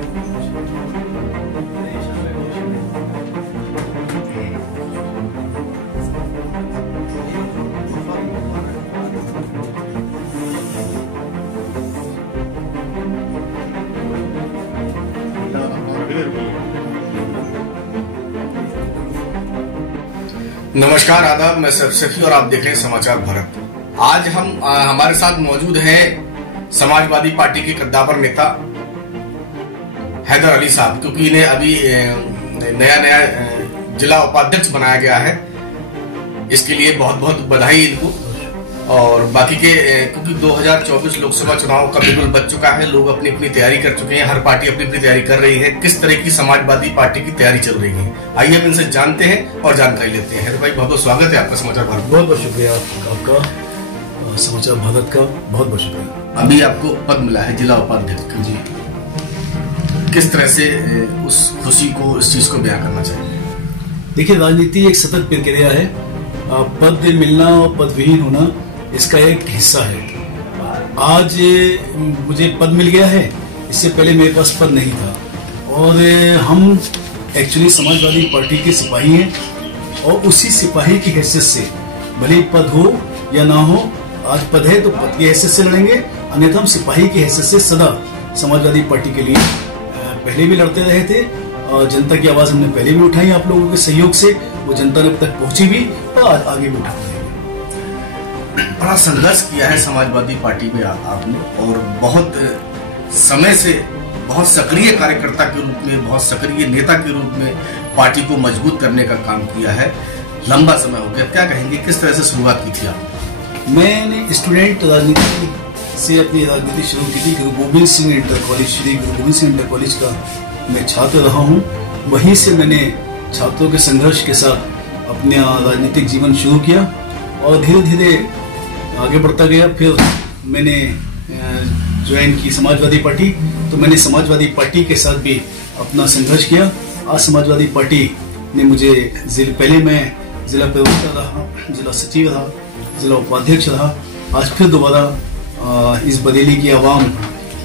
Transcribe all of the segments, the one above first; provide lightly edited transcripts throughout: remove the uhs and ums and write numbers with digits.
नमस्कार, आदाब। मैं सर सखी और आप देख रहे हैं समाचार भारत। आज हम हमारे साथ मौजूद हैं समाजवादी पार्टी के कद्दावर नेता हैदर अली साहब, क्योंकि इन्हें अभी नया जिला उपाध्यक्ष बनाया गया है। इसके लिए बहुत बहुत बधाई इनको। और बाकी के क्योंकि 2024 लोकसभा चुनाव का बिल्कुल बच चुका है, लोग अपनी अपनी तैयारी कर चुके हैं, हर पार्टी अपनी अपनी तैयारी कर रही है। किस तरह की समाजवादी पार्टी की तैयारी चल रही है, आइए हम इनसे जानते हैं और जानकारी लेते हैं। भाई, बहुत बहुत स्वागत है आपका समाचार भारत। बहुत बहुत शुक्रिया आपका, समाचार भारत का बहुत बहुत शुक्रिया। अभी आपको पद मिला है जिला उपाध्यक्ष का जी, किस तरह से उस खुशी को, इस चीज को बयां करना चाहिए? देखिए, राजनीति एक सतत प्रक्रिया है। पद मिलना और पदविहीन होना इसका एक हिस्सा है। आज मुझे पद मिल गया है, इससे पहले मेरे पास पद नहीं था। और हम एक्चुअली समाजवादी पार्टी के सिपाही हैं और उसी सिपाही की हैसियत से, भले पद हो या ना हो, आज पद है तो पद की हैसियत से लड़ेंगे, अन्यथा हम सिपाही की हैसियत से सदा समाजवादी पार्टी के लिए पहले भी लड़ते रहे थे। और जनता की आवाज हमने पहले भी उठाई, आप लोगों के सहयोग से वो जनता तक पहुंची भी और आगे भी उठा। बड़ा संघर्ष किया है समाजवादी पार्टी में आपने, और बहुत समय से बहुत सक्रिय कार्यकर्ता के रूप में, बहुत सक्रिय नेता के रूप में पार्टी को मजबूत करने का काम किया है। लंबा समय हो गया, क्या कहेंगे, किस तरह से शुरुआत की थी आपने? मैंने स्टूडेंट राजनीति से अपनी राजनीति शुरू की थी। गुरु गोविंद सिंह इंटर कॉलेज, श्री गुरु गोविंद सिंह इंटर कॉलेज का मैं छात्र रहा हूँ। वहीं से मैंने छात्रों के संघर्ष के साथ अपना राजनीतिक जीवन शुरू किया और धीरे धीरे आगे बढ़ता गया। फिर मैंने ज्वाइन की समाजवादी पार्टी, तो मैंने समाजवादी पार्टी के साथ भी अपना संघर्ष किया। आज समाजवादी पार्टी ने मुझे पहले मैं जिला प्रवक्ता रहा, जिला सचिव रहा, जिला उपाध्यक्ष रहा। आज फिर दोबारा इस बरेली की आवाम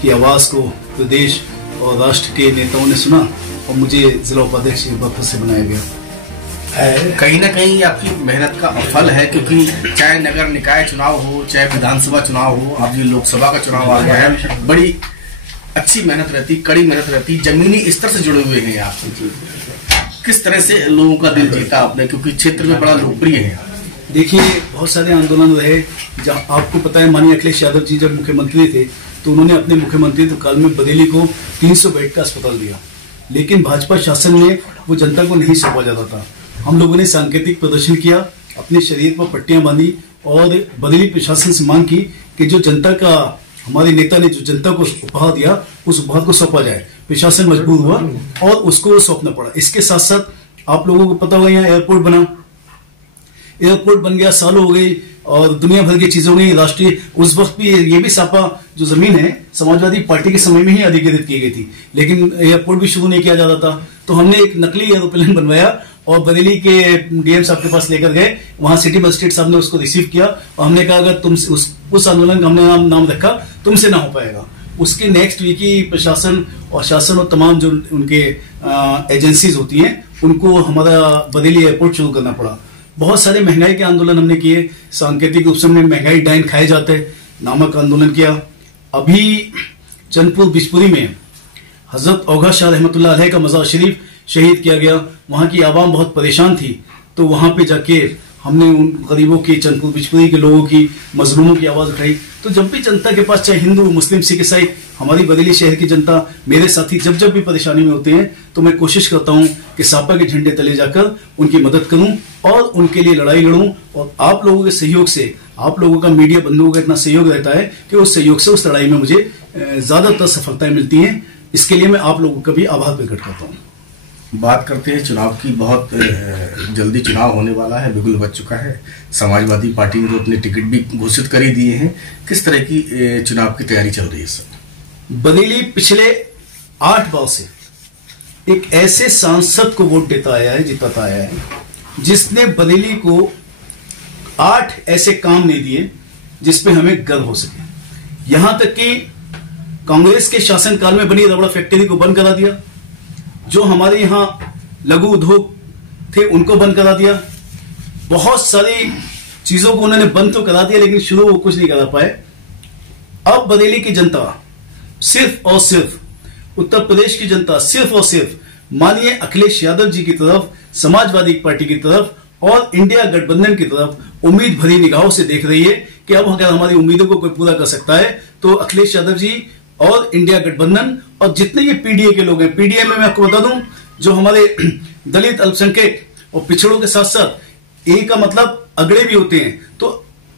की आवाज को प्रदेश और राष्ट्र के नेताओं ने सुना और मुझे जिला उपाध्यक्ष के पद से बनाया गया। कहीं ना कहीं आपकी मेहनत का फल है, क्योंकि चाहे नगर निकाय चुनाव हो, चाहे विधानसभा चुनाव हो, अब ये लोकसभा का चुनाव आ गया है, बड़ी अच्छी मेहनत रहती, कड़ी मेहनत रहती, जमीनी स्तर से जुड़े हुए हैं आप। किस तरह से लोगों का दिल जीता आपने, क्योंकि क्षेत्र में बड़ा लोकप्रिय है? देखिए, बहुत सारे आंदोलन रहे। जब आपको पता है, माननीय अखिलेश यादव जी जब मुख्यमंत्री थे तो उन्होंने अपने मुख्यमंत्री काल में बरेली को 300 बेड का अस्पताल दिया, लेकिन भाजपा शासन में वो जनता को नहीं सौंपा जाता था। हम लोगों ने सांकेतिक प्रदर्शन किया, अपने शरीर पर पट्टियां बांधी और बरेली प्रशासन से मांग की कि जो जनता का, हमारे नेता ने जो जनता को उपहार दिया, उस उपहार को सौंपा जाए। प्रशासन मजबूर हुआ और उसको सौंपना पड़ा। इसके साथ साथ आप लोगों को पता होगा, यहाँ एयरपोर्ट बन गया, सालों हो गई और दुनिया भर की चीजों में राष्ट्रीय, उस वक्त भी ये भी सापा जो जमीन है समाजवादी पार्टी के समय में ही अधिग्रहित की गई थी, लेकिन एयरपोर्ट भी शुरू नहीं किया जाता था। तो हमने एक नकली एरोप्लेन बनवाया और बरेली के डीएम साहब के पास लेकर गए। वहां सिटी मजिस्ट्रेट साहब ने उसको रिसीव किया और हमने कहा, अगर तुम उस आंदोलन का हमने नाम रखा, तुमसे ना हो पाएगा। उसके नेक्स्ट वीक ही प्रशासन और शासन और तमाम जो उनके एजेंसीज होती हैं, उनको हमारा बरेली एयरपोर्ट शुरू करना पड़ा। बहुत सारे महंगाई के आंदोलन हमने किए, सांकेतिक रूप से हमने महंगाई डाइन खाए जाते नामक आंदोलन किया। अभी चंदपुर बिजपुरी में हजरत औघा शाह रहमतुल्लाह अलैह का मज़ार शरीफ शहीद किया गया। वहां की आवाम बहुत परेशान थी, तो वहां पे जाके हमने उन गरीबों की, चंदपुर बिजपुरी के लोगों की, मजलूमों की आवाज उठाई। तो जब भी जनता के पास, चाहे हिंदू, मुस्लिम, सिख, ईसाई, हमारी बरेली शहर की जनता, मेरे साथी जब भी परेशानी में होते हैं, तो मैं कोशिश करता हूं कि सापा के झंडे तले जाकर उनकी मदद करूं और उनके लिए लड़ाई लड़ूं। और आप लोगों के सहयोग से, आप लोगों का, मीडिया बंधुओं का इतना सहयोग रहता है कि उस सहयोग से उस लड़ाई में मुझे ज्यादातर सफलताएं मिलती हैं। इसके लिए मैं आप लोगों का भी आभार प्रकट करता हूँ। बात करते हैं चुनाव की। बहुत जल्दी चुनाव होने वाला है, बिल्कुल बच चुका है। समाजवादी पार्टी ने तो अपने टिकट भी घोषित कर ही दिए हैं। किस तरह की चुनाव की तैयारी चल रही है सर? बरेली पिछले 8 बार से एक ऐसे सांसद को वोट देता आया है, जिताता आया है, जिसने बरेली को 8 ऐसे काम नहीं दिए जिसपे हमें गर्व हो सके। यहां तक कि कांग्रेस के शासनकाल में बनी रबड़ फैक्ट्री को बंद करा दिया, जो हमारे यहां लघु उद्योग थे उनको बंद करा दिया, बहुत सारी चीजों को उन्होंने बंद तो करा दिया लेकिन शुरू वो कुछ नहीं करा पाए। अब बरेली की जनता सिर्फ और सिर्फ, उत्तर प्रदेश की जनता सिर्फ और सिर्फ माननीय अखिलेश यादव जी की तरफ, समाजवादी पार्टी की तरफ और इंडिया गठबंधन की तरफ उम्मीद भरी निगाहों से देख रही है कि अब अगर हमारी उम्मीदों को कोई पूरा कर सकता है तो अखिलेश यादव जी और इंडिया गठबंधन और जितने ये पीडीए के लोग हैं। पीडीए में मैं आपको बता दूं, जो हमारे दलित, अल्पसंख्यक और पिछड़ों के साथ साथ ए का मतलब अगड़े भी होते हैं, तो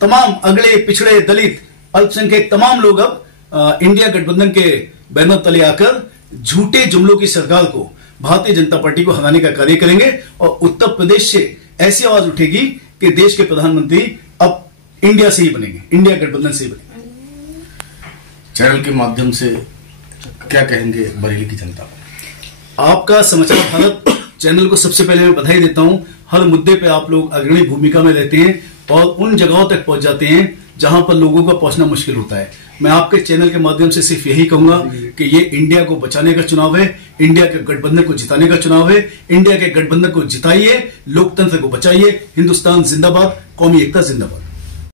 तमाम अगड़े, पिछड़े, दलित, अल्पसंख्यक तमाम लोग अब इंडिया गठबंधन के बैनर तले आकर झूठे जुमलों की सरकार को, भारतीय जनता पार्टी को हराने का कार्य करेंगे और उत्तर प्रदेश से ऐसी आवाज उठेगी कि देश के प्रधानमंत्री अब इंडिया से ही बनेंगे, इंडिया गठबंधन से ही बनेंगे। चैनल के माध्यम से क्या कहेंगे बरेली की जनता को? आपका समाचार भारत चैनल को सबसे पहले मैं बधाई देता हूं। हर मुद्दे पे आप लोग अग्रणी भूमिका में रहते हैं और उन जगहों तक पहुंच जाते हैं जहां पर लोगों का पहुंचना मुश्किल होता है। मैं आपके चैनल के माध्यम से सिर्फ यही कहूंगा कि ये इंडिया को बचाने का चुनाव है, इंडिया के गठबंधन को जिताने का चुनाव है। इंडिया के गठबंधन को जिताइए, लोकतंत्र को बचाइए। हिंदुस्तान जिंदाबाद, कौमी एकता जिंदाबाद।